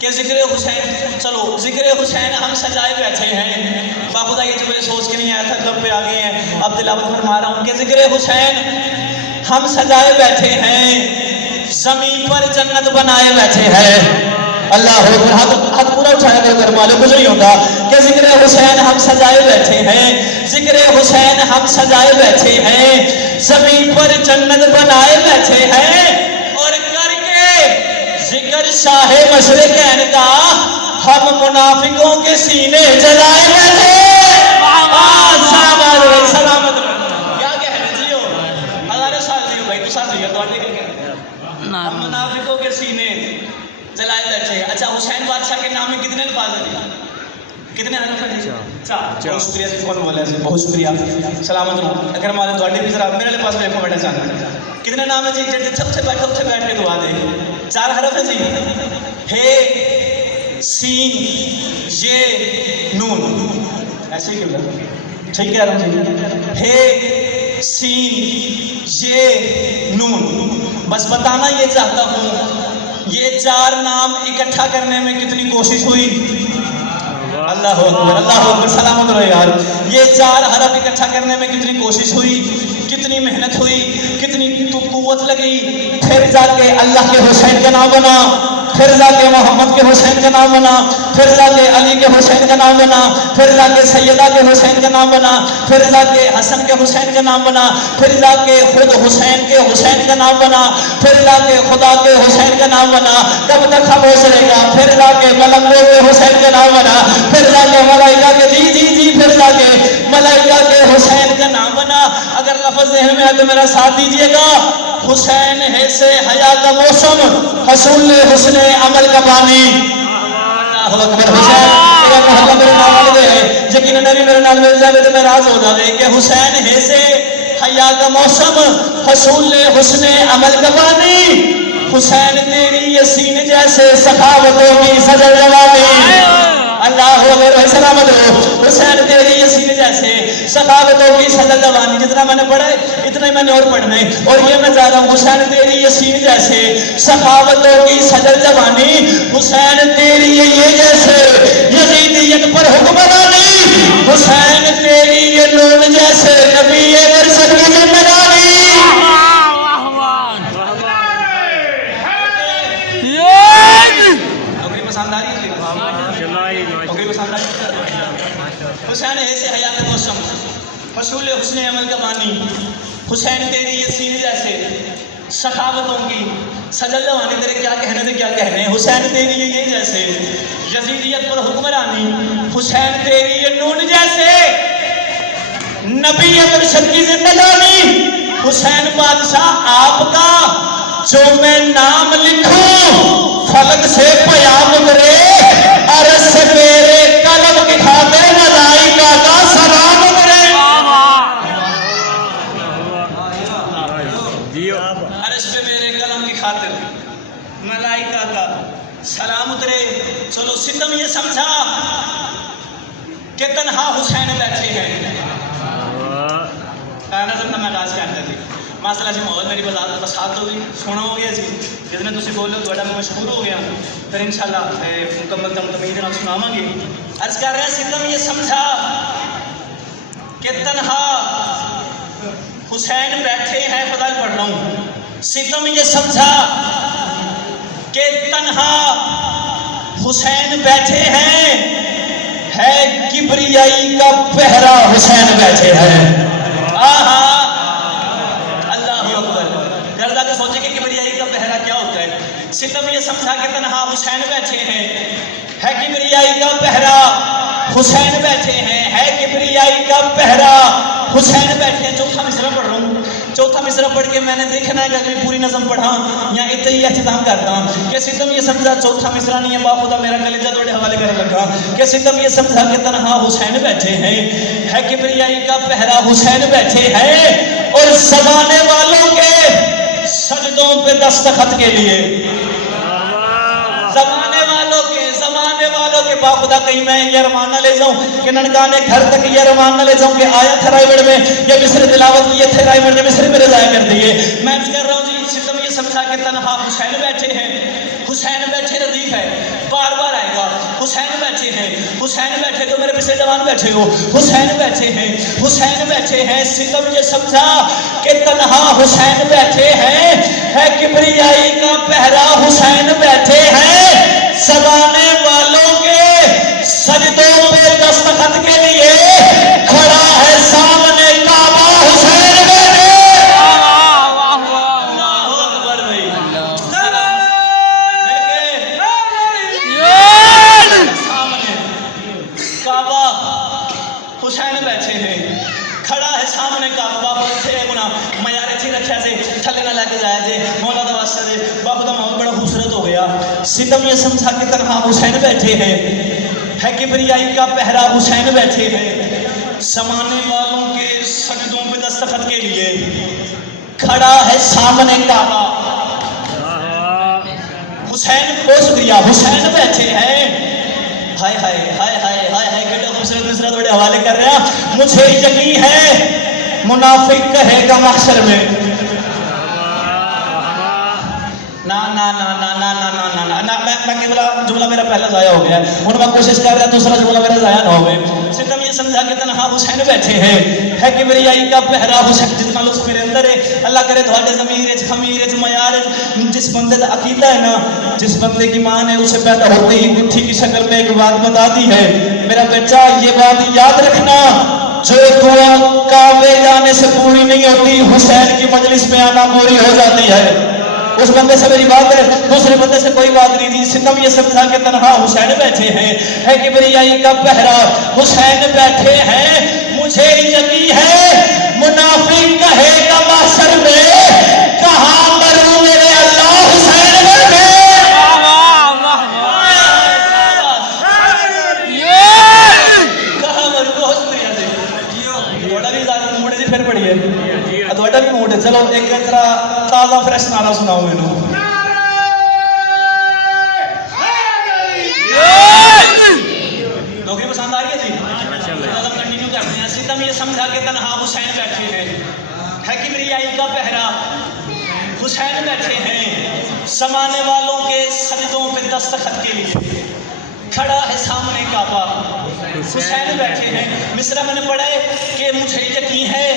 کہ ذکر حسین، چلو ذکر حسین ہم سجائے بیٹھے ہیں، باخدا یہ تو میرے سوچ کے نہیں آیا تھا، کب پہ آ گئے ہیں، اب تلاوت فرما رہا ہوں کہ ذکر حسین ہم سجائے بیٹھے ہیں، زمین پر جنت بنائے بیٹھے ہیں۔ اللہ اکبر، ہاتھ پورا اٹھایا کر مالو کچھ نہیں ہوتا کہ ذکر حسین ہم سجائے بیٹھے ہیں، ذکر حسین ہم سجائے بیٹھے ہیں، زمین پر جنت بنائے بیٹھے ہیں، اور کر کے ذکر شاہ مشرقین کا ہم منافقوں کے سینے جلائے بیٹھے ہیں۔ سلامت کیا کہنے جیو ہزاروں سال جیو بھائی، تو ساتھ تو ہم منافقوں کے سینے جلائے بیٹھے ہیں۔ اچھا، حسین بادشاہ کے نام میں کتنے الفاظ ہیں؟ کتنے حرف ہیں؟ چار۔ بہت شکریہ جی، کون بولا ہے؟ بہت شکریہ، سلامت رہو۔ اگر ہمارے تھوڑے بھی ذرا میرے پاس دیکھو بیٹھا چاہتا کتنے نام ہے جی؟ اتنے بیٹھ کے دعا دے، چار حرف ہے جی، ہے سین یہ نون، ایسے ہی کیوں ٹھیک کہہ رہا ہوں جی، ہے سین یہ نون۔ بس بتانا یہ چاہتا ہوں یہ چار نام اکٹھا کرنے میں کتنی کوشش ہوئی؟ اللہ اکبر، اللہ اکبر، سلامت رہو یار۔ یہ چار حرف اکٹھا کرنے میں کتنی کوشش ہوئی، کتنی محنت ہوئی، کتنی قوت لگی، پھر جا کے اللہ کے حسین کا نام بنا، پھر جا کے محمد کے حسین کا نام بنا، پھر جا کے علی کے حسین کا نام بنا، پھر جا کے سیدہ کے حسین کا نام بنا، پھر جا کے حسن کے حسین کا نام بنا، پھر جا کے خود حسین کے حسین کا نام بنا، پھر جا کے خدا کے حسین کا نام بنا۔ کب تک خاموش رہے گا؟ پھر جا کے ملکوں کے حسین کا نام بنا، پھر جا کے ملائکہ کے جی پھر جا کے ملائکہ کے حسین کا نام بنا۔ اگر لفظ ذہن میں ہے تو میرا ساتھ دیجئے گا، حسین ہے سے حیا کا موسم، حصول حسن عمل کا پانی۔ اللہ اکبر، حسین میرا محلہ میرے نام والے ہے، یقین نبی میرے نام مل جائے تو میں راز ہو جائے کہ حسین ہے سے حیا کا موسم، حصول حسن عمل کا پانی۔ حسین تیری یسین جیسے سخاوتوں کی سجل جوانی۔ اللہ اکبر، سلامت رہو۔ حسین تیری یسین جیسے سخاوتوں کی سجل جوانی، جتنا میں نے پڑھا ہے اتنا ہی میں نے اور پڑھنا ہے، اور یہ میں چاہ رہا ہوں حسین تیری یسین جیسے سخاوتوں کی سجل جوانی، حسین تیری یہ جیسے یزیدیت پر حکمرانی، حسین تیری یہ نون جیسے نبی مرسل کی زندگانی۔ حسین ایسے حیا کا موسم، حصول حسن عمل کا بانی، حسین تیری یہ سین جیسے سخاوتوں کی سجل جوانی۔ تیرے کیا کہنے تھے کیا کہنے، حسین تیری یہ جیسے یزیدیت پر حکمرانی، حسین تیری یہ نون جیسے نبی مرشد کی زندگانی۔ حسین بادشاہ آپ کا جو میں نام لکھوں، فلک سے پیام اترے، عرش سے میرے قلم کی خاطر ملائکہ کا سلام اترے۔ عرش پہ میرے قلم کی خاطر ملائکہ کا سلام اترے۔ چلو ستم یہ سمجھا کہ تنہا حسین بیٹھے ہیں، نظر میں راز کے اندر ماسلہ جی محمد میری بسات ہو گئی، سونا ہو گیا جی، جتنے تسی بول لو تھوڑا میں مشہور ہو گیا ہوں، پھر انشاءاللہ مکمل تمید نام سناواں گے۔ عرض کر رہے ہیں ستم یہ سمجھا کہ تنہا حسین بیٹھے ہیں، فضائل پڑھ رہا ہوں۔ ستم یہ سمجھا کہ تنہا حسین بیٹھے ہیں، ہے کبریائی کا پہرا حسین بیٹھے ہیں۔ آہا سوچے کہ کبریائی کا پہرا کیا ہوتا ہے۔ ستم یہ سمجھا کہ تنہا حسین بیٹھے ہیں، ہے کبریائی کا پہرا حسین بیٹھے ہیں، ہے کبریائی کا پہرا حسین بیٹھے ہیں۔ چوتھا مصرع پڑھ رہا ہوں، چوتھا مصرع پڑھ کے میں نے دیکھنا ہے کہ اگر پوری نظم پڑھا یا اتنا ہی اختتام کرتا ہوں کہ ستم یہ سمجھا، چوتھا مصرع نہیں ہے، باخدا میرا کلیجہ توڑے حوالے کرنے لگا کہ ستم یہ سمجھا کہ تنہا حسین بیٹھے ہیں، ہے کبریائی کا پہرا حسین بیٹھے ہیں، اور زمانے والوں کے سجدوں پہ دستخط کے لیے، زمانے والوں کے باخدا کہیں میں یہ ارمان نہ لے جاؤں کہ ننکانے گھر تک یہ ارمان نہ لے جاؤں کہ آیا تھا رائیوڑ میں یہ مصر تلاوت کیے تھے رائیوڑ میں مصر میرے ضائع کر دیے۔ میں کر رہا ہوں جی ستم یہ سمجھا کہ تنہا حسین بیٹھے ہیں، حسین بیٹھے ردیف ہے، بار بار آئے گا. حسین بیٹھے ہیں, حسین بیٹھے تو میرے پچھلے جوان بیٹھے ہو, حسین بیٹھے ہیں, حسین بیٹھے ہیں. ستم یہ سمجھا کہ تنہا حسین بیٹھے ہیں, ہے کبریائی کا پہرا حسین بیٹھے ہیں. زمانے والوں کے سجدوں پہ دستخط کے لیے کھڑا ہے سامنے کعبہ حسین بیٹھے. کعبہ حسین بیٹھے ہیں, کھڑا ہے سامنے کعبہ. باپ تھے گنا میارے تھی رکھیا سے تھلے نہ لے کے جایا جے مولا دا واسطہ دے. باپ دا ماحول بڑا خوبصورت ہو گیا. ستم یہ سمجھا کہ تنہا حسین بیٹھے ہیں, ہے کبریائی کا پہرا حسین بیٹھے ہیں. زمانے والوں کے سجدوں پہ دستخط کے لیے کھڑا ہے سامنے کعبہ حسین. بہت شکریہ. حسین بیٹھے ہیں. ہائے ہائے ہائے ہائے ہائے ہائے کیڑا خوبصورت مصرع تھوڑے حوالے کر رہا. مجھے یقین ہے منافق کہے گا محشر میں نا نا نا نا نا نا نا نا نا. میں بولا جملہ میرا پہلا ضائع ہو گیا ہے, اور میں کوشش کر رہا دوسرا جملہ میرا ضائع نہ ہوئے. ستم یہ سمجھا کہ تنہا حسین بیٹھے ہیں, ہے کبریائی کا پہرا حسین. جتنا لطف میرے اندر ہے اللہ کرے تھوڑے ضمیر وچ خمیر وچ معیار وچ جس بندے دا عقیدہ ہے نا, جس بندے کی ماں نے اسے پیدا ہوتے ہی گٹھی کی شکل میں ایک بات بتا دی ہے, میرا بیٹا یہ بات یاد رکھنا, جو دعا کعبے جانے سے پوری نہیں ہوتی حسین کی مجلس میں آنا پوری ہو جاتی ہے. اس بندے سے میری بات ہے, دوسرے بندے سے کوئی بات نہیں تھی. ستم یہ سمجھا کہ تنہا حسین بیٹھے ہیں, ہے کبریائی کا پہرا حسین بیٹھے ہیں. مجھے یقین ہے منافق کہے گا محشر میں کہاں مروں میرے اللہ حسین بیٹھے. کہاں مروں. بہت شکریہ جی. تھوڑا بھی زیادہ موڑے جی پھر پڑی ہے, تھوڑا بھی موڈ ہے. چلو ایک ذرا تازہ فریش نعرہ سناؤ مینوں. نوکری پسند آ رہی ہے جی. کنٹینیو کرتے ہیں. ستم یہ سمجھا کہ تنہا حسین بیٹھے ہیں, ہے کبریائی کا پہرا حسین بیٹھے ہیں. زمانے والوں کے سجدوں پہ دستخط کے لیے کھڑا ہے سامنے کعبہ حسین بیٹھے ہیں. مصرع میں نے پڑھا ہے کہ مجھے یقین ہے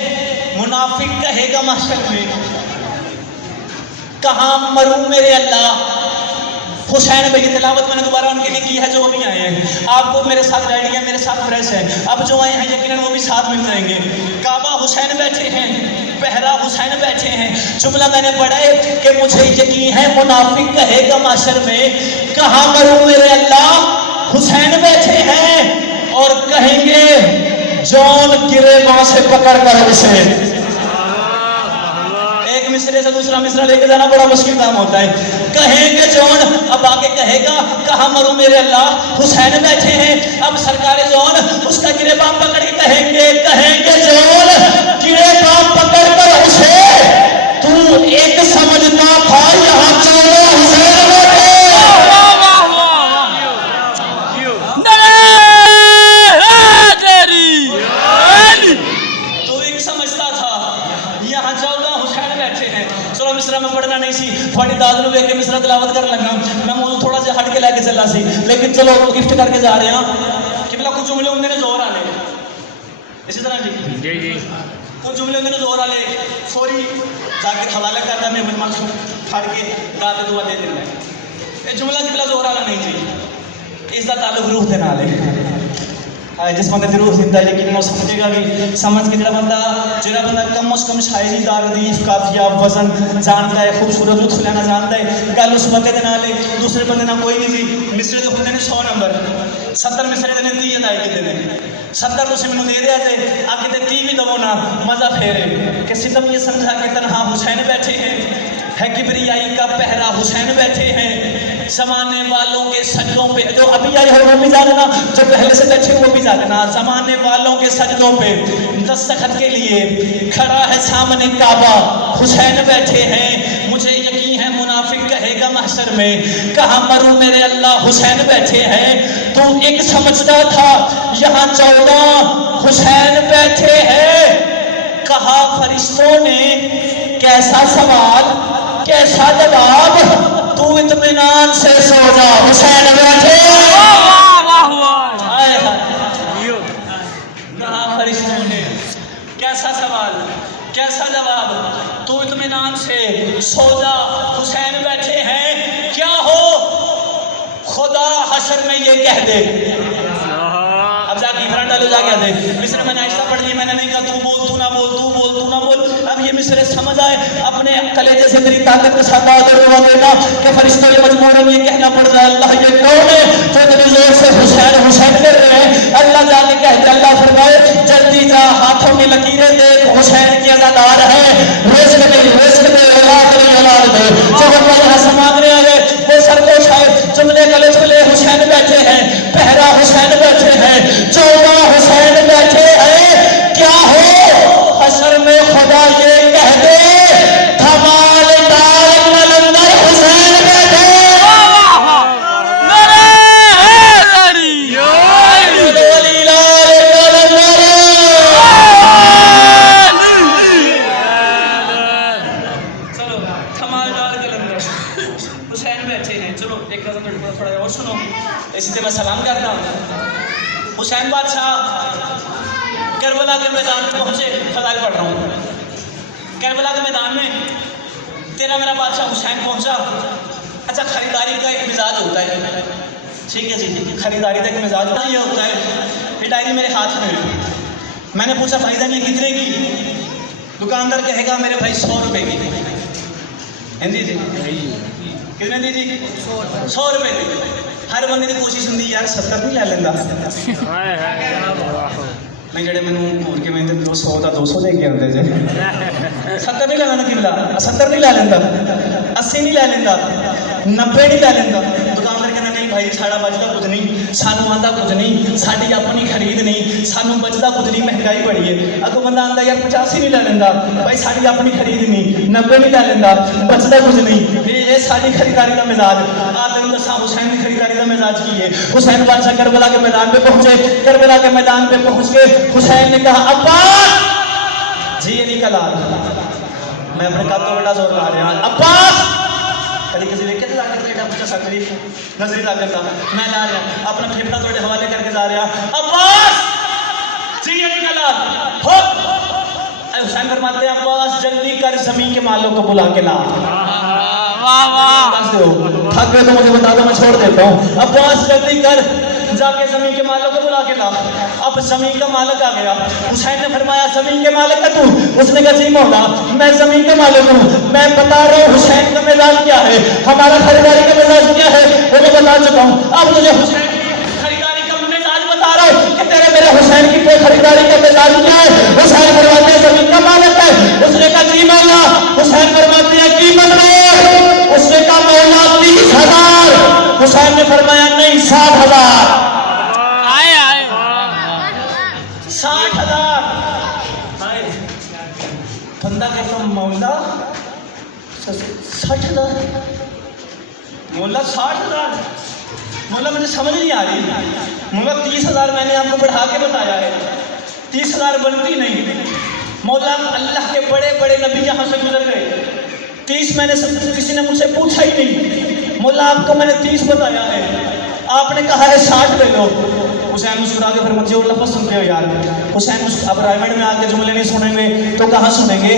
منافق کہے گا محشر میں کہاں مروں میرے اللہ حسین. بھائی تلاوت میں نے دوبارہ ان کے لیے کی ہے جو ابھی آئے ہیں. آپ کو میرے ساتھ ریڈی ہے, میرے ساتھ فریش ہے. اب جو آئے ہیں یقیناً وہ بھی ساتھ مل جائیں گے. کعبہ حسین بیٹھے ہیں, پہرا حسین بیٹھے ہیں. جملہ میں نے پڑھا ہے کہ مجھے یقین ہے منافق کہے گا محشر میں کہاں مروں میرے اللہ حسین بیٹھے ہیں, اور کہیں گے جون گریباں سے پکڑ کر اسے. ایک مصرے سے دوسرا مصرع لے کے جانا بڑا مشکل کام ہوتا ہے. کہیں گے جون, اب آگے کہے گا کہاں مروں میرے اللہ حسین بیٹھے ہیں. اب سرکار جون اس کا گریباں پکڑ کے کہیں گے جون گریباں پکڑ کر اسے تو ایک سمجھتا تھا یہاں 14 حسین بیٹھے. تو ایک سمجھتا تھا یہاں 14 حسین بیٹھے ہیں. چلو مصرع میں پڑھنا نہیں سی, تھوڑی داد نو ویکھ کے مصرع تلاوت کر لگا. میں موضوع تھوڑا سا ہٹ کے لے کے چلا سی, لیکن چلو گفٹ کر کے جا رہے ہیں کہ بلا کچھ جملے ہوندے نے زور والے. اسی طرح جی جی کچھ جملے ہوندے نے زور والے, فوری جا کے حوالہ کرنا میں من منصوب پھڑ کے داد دعا دے دینا. یہ جملہ کبلا زور والا نہیں جی, اس دا تعلق روح دے نال ہے. جس بندے دی روح زندہ ہے لیکن وہ سمجھے گا بھی سمجھ کے جڑا بندہ کم از کم شاعری تعریف قافیہ وزن جانتا ہے, خوبصورت لطف لینا جانتا ہے, گل اس بندے دے نال ہے. دوسرے بندے نال کوئی نہیں جی. مصرے دے ہوندے نے 100 نمبر, 70 مصرے دے نے 30 ادائی کیتے نے. 70 تسی مینوں دے دیا جے آگے تے 30 بھی دو نا مزہ پھیرے. کہ ستم یہ سمجھا کہ تنہا حسین بیٹھے ہیں, ہے کبریائی کا پہرا حسین بیٹھے ہیں. زمانے والوں کے سجدوں پہ, جو ابھی آئے ہو وہ بھی جاننا, جو پہلے سے بیٹھے وہ بھی جاننا. زمانے والوں کے سجدوں پہ دستخط کے لیے کھڑا ہے سامنے کعبہ حسین بیٹھے ہیں. مجھے یقین ہے منافق کہے گا محشر میں کہاں مروں میرے اللہ حسین بیٹھے ہیں. تو ایک سمجھتا تھا یہاں 14 حسین بیٹھے ہیں. کہا فرشتوں نے کیسا سوال کیسا جواب, تو اطمینان سے سو جا حسین بیٹھے کہا فرشتوں نے کیسا سوال کیسا جواب تو اطمینان سے سو جا حسین بیٹھے ہیں کیا ہو خدا حشر میں یہ کہہ دے اب جا کے فرنٹ ڈالو جا کے دے مصر میں نے آہستہ پڑھ لی میں نے نہیں کہا تو بول تو نہ بول تو بول تو نہ بول اب یہ مصر سمجھ آئے اپنے کلیجے سے میری طاقت کے ساتھ دعوت روا دینا کہ فرشتوں نے مجبوراً یہ کہنا پڑ رہا ہے اللہ یہ کون ہے تو اتنی زور سے حسین حسین کر رہے ہیں اللہ جا کے کہتے اللہ فرمائے جلدی جا ہاتھوں کی لکیریں دیکھ حسین کی عزادار ہے رزق دے اولاد دے اولاد دے جب اللہ یہاں سے مانگنے آئے وہ سرگوش آئے جملے گلے چلے حسین بیٹھے ہیں پہرا حسین بیٹھے ہیں چوبا حسین بیٹھے ہیں کیا ہو حشر میں خدا یہ کہہ دے دھمال دار قلندر حسین بیٹھے میں سلام کرتا ہوں حسین بادشاہ کربلا کے میدان میں پہنچے فضائل پڑھ رہا ہوں کربلا کے میدان میں تیرا میرا بادشاہ حسین پہنچا اچھا خریداری کا ایک مزاج ہوتا ہے ٹھیک ہے جی خریداری کا ایک مزاج یہ ہوتا ہے یہ ڈائری میرے ہاتھ میں نے پوچھا بھائی جان یہ کتنے کی دکاندار کہے گا میرے بھائی 100 روپے کی جی جی کتنے دی جی 100 روپے کی ہر بندے کی کوشش ہوں یار 70 نہیں لے لینا میں جڑے مینوں ہور کے میں 100 دا 200 دے کے آندے جے 70 نہیں لینا قبلہ 70 نہیں لے لینا 80 نہیں لے لینا 90 نہیں لے لینا دکاندار کہنا نہیں بھائی ساڑا بچتا کچھ نہیں سانو آندا کچھ نہیں ساڈی اپنی خرید نہیں سانو بچتا کچھ نہیں مہنگائی بڑی ہے اگوں بندہ آندا یار 85 نہیں لے لینا بھائی ساڈی اپنی خرید نہیں 90 نہیں لے لینا بچتا کچھ نہیں یہ ساری خریداری کا مزاج آپ نے دسا حسین کی خریداری کا مزاج کی ہے حسین بادشاہ کربلا کے میدان پہ پہنچے کربلا کے میدان پہ پہنچ کے حسین نے کہا عباس جی علی کلا میں اپنے کام کو بڑا زور لا رہا ہوں عباس کبھی کسی نے کتنا طاقت بیٹا پوچھا سکری نظری طاقت تھا میں لا رہا اپنا پھیپڑا توڑے حوالے کر کے جا رہا عباس جی علی کلا ہو حسین فرماتے ہیں عباس جلدی کر زمین کے مالوں کو بلا کے لا تھک گئے تو مجھے بتا دو میں چھوڑ دیتا ہوں عباس جلدی کر جا کے زمین کے مالک کو بلا کے لا اب زمین کا مالک آ گیا حسین نے فرمایا زمین کے مالک ہے تو اس نے کہا جی مولا میں زمین کے مالک ہوں میں بتا رہا ہوں حسین کا مزاج کیا ہے ہمارا خریداری کا مزاج کیا ہے وہ میں بتا چکا ہوں اب مجھے حسین کی خریداری کا مزاج بتا رہا ہوں کہ تیرے میرے حسین کی کوئی خریداری کا مزاج کیا ہے حسین فرماتے ہیں زمین کا مالک ہے اس نے کہا جی مولا حسین فرماتے ہیں قیمت میں اس نے کہا مولا 30,000 حسین نے فرمایا نہیں 60,000 60,000 بندہ کہتا ہوں مولا 60,000 مولا 60,000 مولا مجھے سمجھ نہیں آ رہی مولا 30,000 میں نے آپ کو بڑھا کے بتایا ہے 30,000 بنتی نہیں مولا اللہ کے بڑے بڑے نبی یہاں سے گزر گئے 30 میں نے کسی نے مجھ سے پوچھا ہی نہیں مولا آپ کو میں نے 30 بتایا ہے آپ نے کہا ہے 60 لے لو حسین مسکرا کے فرماتے جو لفظ سنتے ہو یار حسین اب رائمنڈ میں آ کے جملے نہیں سنیں گے تو کہاں سنیں گے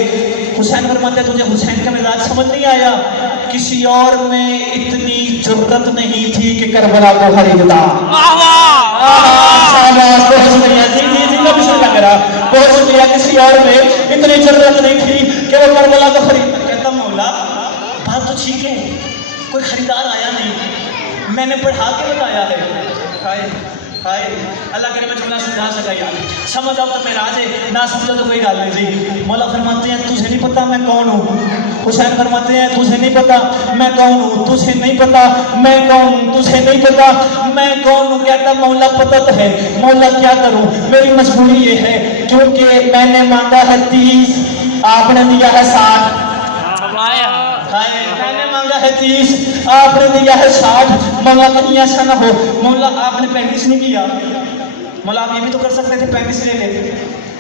حسین فرماتے تجھے حسین کا مزاج سمجھ نہیں آیا کسی اور میں اتنی جرت نہیں تھی کہ کربلا کو خریدتا بہت شکریہ جی جی جی میں بھی شکریہ کرا بہت شکریہ کسی اور میں اتنی جرت نہیں تھی کہ وہ کربلا کو خریدتا کہتا مولا بات تو ٹھیک ہے کوئی خریدار آیا نہیں میں نے پڑھا کے بتایا ہے ہائے اللہ کرے میں جملہ سمجھا سکا یار سمجھ آؤ تو میرا ہے نہ سمجھو تو کوئی گل نہیں جی مولا فرماتے ہیں تجھے نہیں پتا میں کون ہوں حسین فرماتے ہیں تجھے نہیں پتا میں کون ہوں تجھے نہیں پتا میں کون ہوں تجھے نہیں پتا میں کون ہوں کہتا مولا پتہ تو ہے مولا کیا کروں میری مجبوری یہ ہے کیونکہ میں نے مانگا ہے 30 آپ نے دیا ہے 60 میں نے مانگا ہے 30 آپ نے دیا ہے 60 مولا کہیں ایسا نہ ہو مولا آپ نے 35 نہیں کیا مولا آپ یہ بھی تو کر سکتے تھے 35 لے لیتے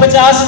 50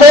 2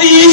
30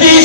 30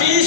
30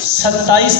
27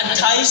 28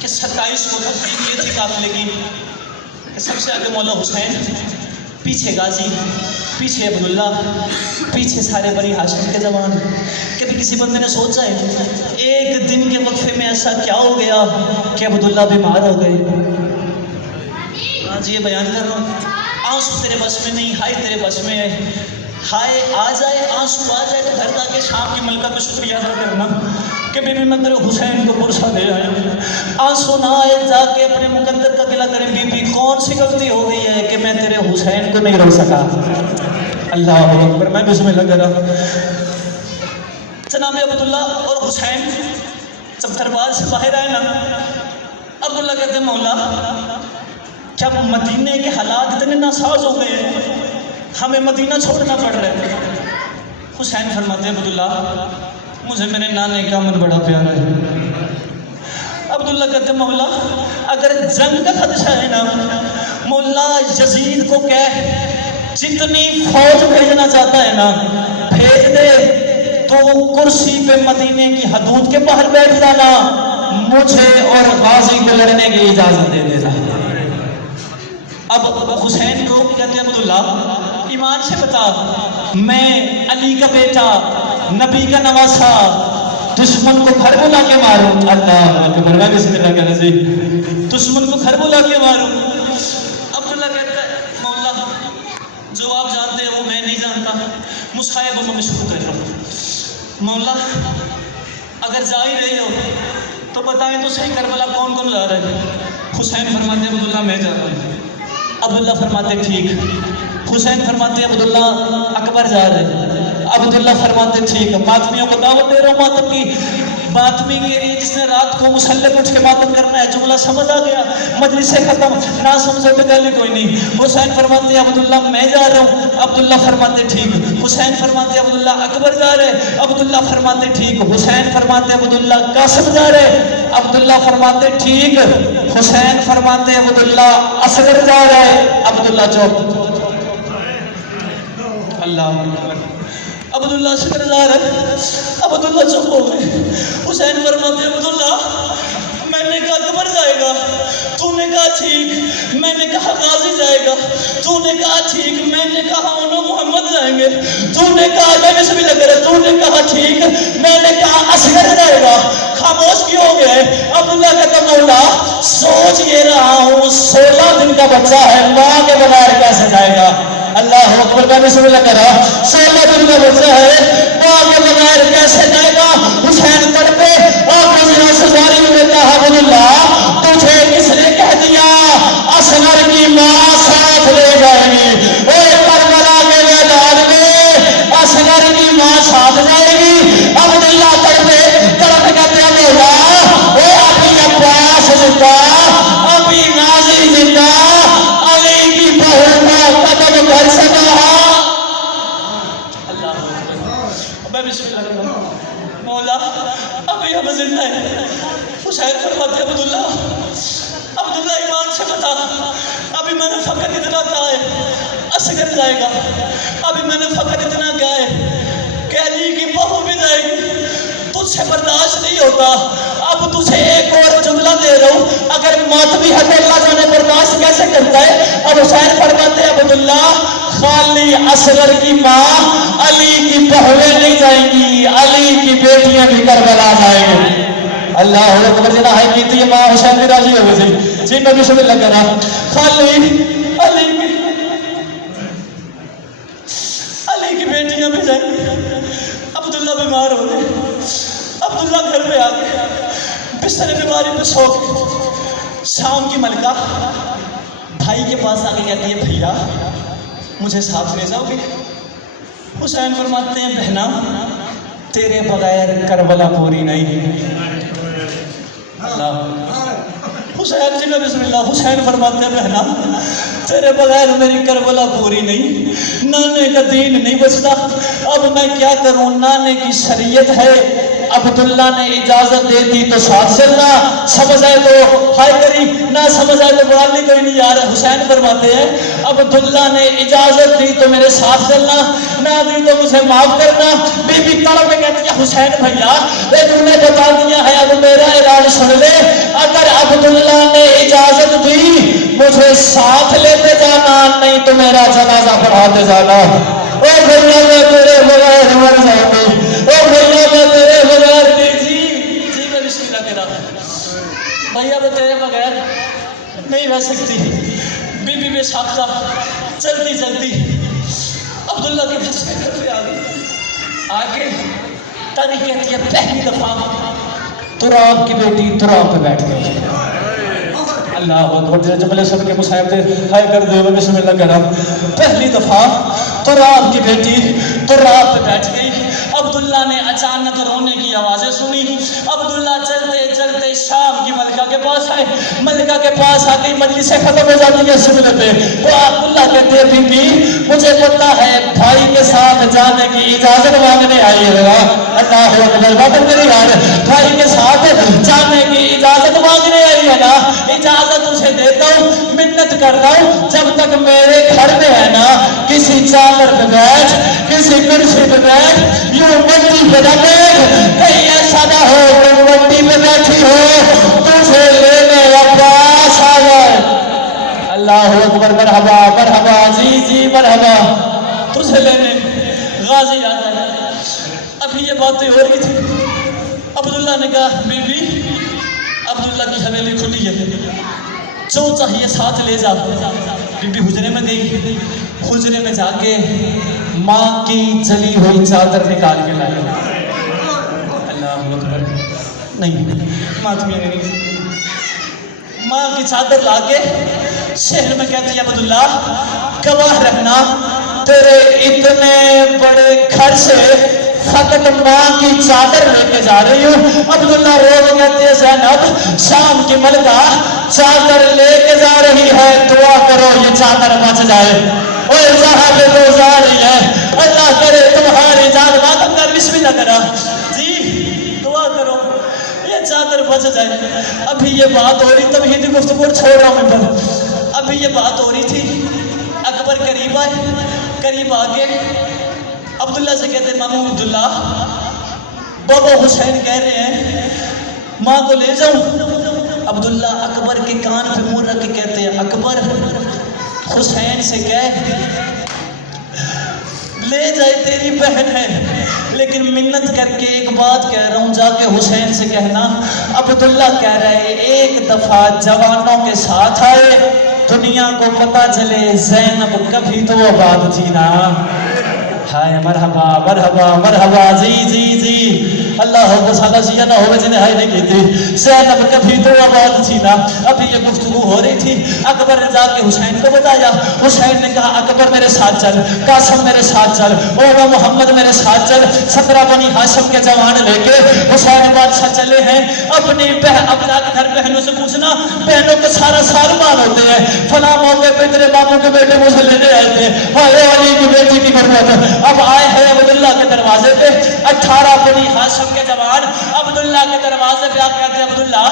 کہ 27 کو ترتیب یہ تھی قافلے کی کہ سب سے آگے مولا حسین، پیچھے غازی، پیچھے عبداللہ، پیچھے سارے بنی ہاشم کے جوان. کبھی کسی بندے نے سوچا ہے ایک دن کے وقفے میں ایسا کیا ہو گیا کہ عبداللہ بیمار ہو گئے؟ آج یہ بیان کر رہا ہوں. آنسو تیرے بس میں نہیں، ہائے تیرے بس میں ہے. ہائے آ جائے، آنسو آ جائے تو گھر جا کے شام کی ملکہ کا شکریہ ادا کرنا کہ بی بی میں تیرے حسین کو پرسا دے آئے. آنسو نہ آئے، جا کے اپنے مقدر کا گلہ کریں، بی بی کون سی غلطی ہو گئی ہے کہ میں تیرے حسین کو نہیں رو سکا. اللہ اکبر. میں بسم اللہ کر رہا. جناب عبداللہ اور حسین جب دربار سے باہر آئے نا، عبداللہ کہتے ہیں مولا کیا مدینے کے حالات اتنے ناساز ہو گئے ہیں، ہمیں مدینہ چھوڑنا پڑ رہا ہے؟ حسین فرماتے ہیں عبداللہ مجھے میرے نانے کا من بڑا پیارا ہے. عبداللہ کہتے ہیں مولا اگر جنگ کا خدشہ ہے نا، مولا یزید کو کہہ جتنی فوج بھیجنا چاہتا ہے نا بھیج دے، تو کرسی پہ مدینے کی حدود کے باہر بیٹھ جانا، مجھے اور غازی کو لڑنے کی اجازت دے دینا. اب حسین کو کہتے ہیں عبداللہ ایمان سے بتا، میں علی کا بیٹا، نبی کا نواسا، دشمن کو گھر بلا کے ماروں؟ اللہ اکبر. میں بسم اللہ کہنا سی دشمن کو گھر بلا کے ماروں. عبداللہ کہتا ہے مولا جو آپ جانتے ہیں وہ میں نہیں جانتا، مصاحبہ میں شروع کر رہا ہوں. مولا اگر جا ہی رہے ہو تو بتائیں تو صحیح کربلا کون کون جا رہے ہیں؟ حسین فرماتے ہیں عبداللہ میں جا رہا ہوں. عبداللہ فرماتے ٹھیک. حسین فرماتے عبداللہ اکبر جا رہے. عبداللہ فرماتے ٹھیک. ماتمیوں کو دعوت دے رہا ہوں ماتم کی. ماتمی کے لیے جس نے رات کو مسلح اٹھ کے ماتم کرنا ہے، جملہ سمجھ آ گیا، مجلس سے ختم، نہ سمجھو تو گالی کوئی نہیں. حسین فرماتے عبداللہ میں جا رہا ہوں. عبداللہ فرماتے ٹھیک. حسین فرماتے عبداللہ اکبر جا رہے. عبداللہ فرماتے ٹھیک. حسین فرماتے عبداللہ قاسم جا رہے. عبداللہ فرماتے ٹھیک. حسین فرماتے عبداللہ اصغر جا رہے. عبداللہ چوپ. اللہ عبداللہ اصغر جا رہے. عبداللہ چپ ہو گئے. حسین فرماتے عبداللہ میں نے کہا اکبر جائے گا، تو نے کہا ٹھیک. میں نے کہا غازی جائے گا، تو نے کہا ٹھیک. میں نے کہا انہوں محمد جائیں گے، تو نے کہا میں نے سبھی لگ رہا، تو نے کہا ٹھیک. میں نے کہا اصغر جائے گا. خاموش کیوں ہو گئے؟ عبداللہ کہتا مولا سوچ یہ رہا ہوں 16 دن کا بچہ ہے، ماں کے بغیر کیسے جائے گا؟ اللہ اکبر. میں نے سبھی لگ رہا 16 دن کا بچہ ہے، ماں کے بغیر کیسے جائے گا؟ حسین تڑپے اور مجھے سزاری میں کہا عبداللہ تجھے کس نے کہہ دیا اصغر کی ماں ساتھ لے جائے گی؟ اے کربلا کے میدان میں اصغر کی ماں ساتھ جائے گی. عبداللہ تڑپے تڑپ کہتے ہیں مولا اے ابھی عباس زندہ، ابھی غازی زندہ، علی کی بہو کا قدم کر سکا. مولا ابھی ہم زندہ ہے. حسین فرماتے عبداللہ ایمان سے بتا، ابھی میں نے فقط اتنا کہا ہے اصغر جائے گا. ابھی میں نے فقط اتنا کہا ہے کہ علی کی بہو بھی جائے گی. تجھ سے برداشت نہیں ہوتا. اب تجھے ایک اور جملہ دے رہا ہوں، اگر ماتمی حق اللہ جانے برداشت کیسے کرتا ہے. اب حسین فرماتے ہیں عبداللہ خالی اصغر کی ماں علی کی بہویں نہیں جائیں گی، علی کی بیٹیاں بھی کربلا جائیں گی. اللہ اکبر. جنا ہے کیتی ماں حسین بھی راضی ہو گئی جی. میں بھی سمجھ لگ رہا خالی علی کی بیٹیاں بھی جائیں گی. عبداللہ بیمار ہو گئے. عبداللہ گھر پہ آ گئے، بستر بیماری پہ سو گئے. شام کی ملکہ بھائی کے پاس آ کے کہتی ہے بھیا مجھے ساتھ لے جاؤ گے؟ حسین فرماتے ہیں بہنا تیرے بغیر کربلا پوری نہیں. حسین جی میں بسم اللہ. حسین فرماتے ہیں بہنا تیرے بغیر میری کربلا پوری نہیں، نانے کا دین نہیں بچتا. اب میں کیا کروں؟ نانے کی شریعت ہے، عبداللہ نے اجازت دے دی تو ساتھ چلنا، سمجھ آئے تو ہائے کری، نہ سمجھ آئے تو بڑھانے کوئی نہیں آ رہا. حسین فرماتے ہیں عبداللہ نے اجازت دی تو میرے ساتھ چلنا، نہ دی تو مجھے معاف کرنا. بی بی تڑپ میں کہتی ہے حسین بھیا تم نے بتا دیا ہے، اب میرا اعلان سن لے، اگر عبداللہ نے اجازت دی مجھے ساتھ لیتے جانا نہیں تو میرا جنازہ پڑھاتے جانا. او بھیا میں تیرے بغیر مر جاؤں گی, او بھیا میں تیرے بغیر. جی میں بسم اللہ کہہ رہا بھیا میں تیرے بغیر نہیں رہ سکتی. بی بی بے ساختہ چلتی چلتی عبداللہ کے گھر سے گھر پہ آ کے تاری کہتی ہے پہلی دفعہ تراب کی بیٹی تراب پہ بیٹھ گئی. اللہ اکبر. جملے سب کے مصاحب تھے ہائے کر دے بسم اللہ کہہ رہا. پہلی دفعہ تراب کی بیٹی تراب پہ بیٹھ گئی. عبداللہ نے اچانک رونے کی آوازیں سنی. عبداللہ چلتے چلتے شام کی ملکہ کے پاس آئے. ملکہ کے پاس آ گئی, مجلس ختم ہو جاتی ہے سمجھے پہ. وہ عبداللہ کہتے ہیں بی بی مجھے پتا ہے بھائی کے ساتھ جانے کی اجازت مانگنے آئی ہے. اللہ اکبر. بات میری یار بھائی کے ساتھ جانے کی اجازت مانگنے آئی ہے نا, اجازت اسے دیتا ہوں, منت کرتا ہوں جب تک میرے گھر میں ہے نا کسی چادر پہ بیٹھ, کسی کرسی پہ بیٹھ, یوں مٹی پہ نہ بیٹھ, کہیں ایسا نہ ہو کہ مٹی پہ بیٹھی ہو تجھے لینے عباس آ جائے. اللہ اکبر. مرحبا مرحبا. جی جی مرحبا. تجھے لینے غازی آ جائے. ابھی یہ باتیں ہو رہی تھی. عبداللہ نے کہا بی بی عبداللہ کی حویلی کھلی ہے, جو چاہیے ساتھ لے جا. بی بی حجرے میں گئی. حجرے میں جا کے ماں کی جلی ہوئی چادر نکال کے لائی. اللہ اکبر. نہیں ماں تمہیں نہیں. ماں کی چادر لا کے شہر میں کہتی ہے عبداللہ گواہ رہنا تیرے اتنے بڑے گھر سے فقط ماں کی چادر لے کے جا رہی ہوں. عبداللہ روز کہتے ہیں زینب شام کی ملکہ چادر لے کے جا رہی ہے, دعا کرو یہ چادر بچ جائے. اور جہاں پہ تو جا رہی ہے اللہ کرے تمہاری جان بات کر. بسم اللہ کرا. جی دعا کرو یہ چادر بچ جائے. ابھی یہ بات ہو رہی توحید گفتگو چھوڑ رہا ہوں میں. ابھی یہ بات ہو رہی تھی. اکبر قریب آئے. قریب آگے عبداللہ سے کہتے ہیں ماموں عبداللہ بابا حسین کہہ رہے ہیں ماں کو لے جاؤں. عبداللہ اکبر کے کان پہ منہ رکھ کے کہتے ہیں اکبر حسین سے کہہ لے جائے, تیری بہن ہے, لیکن منت کر کے ایک بات کہہ رہا ہوں جا کے حسین سے کہنا. عبداللہ کہہ رہے ایک دفعہ جوانوں کے ساتھ آئے, دنیا کو پتا چلے زینب کبھی تو آباد تھی نا. ہائے مرحبا مرحبا مرحبا. جی جی جی اللہ کو سادہ سیا نہ ہوگا جنہیں ہائے نہیں کہتے. زینب کبھی تو آباد تھی نا. ابھی یہ گفتگو ہو رہی تھی. اکبر نے جا کے حسین کو بتایا. حسین نے کہا اکبر میرے ساتھ چل, قاسم میرے ساتھ چل, اوبا محمد میرے ساتھ چل. 17 بنی ہاشم کے جوان لے کے حسین بادشاہ چلے ہیں. اپنی اپنا گھر بہنوں سے پوچھنا, بہنوں کو سارا سال مان ہوتے ہیں, فلاں موقع پہ تیرے بابو کے بیٹے مجھے لینے آئے تھے, ہائے علی کی بیٹی کی غربت. اب آئے ہیں عبداللہ کے دروازے پہ 18 بنی ہاشم کے جوان. عبداللہ کے دروازے پہ آپ کہتے ہیں عبداللہ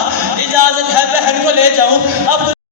اجازت ہے بہن کو لے جاؤں.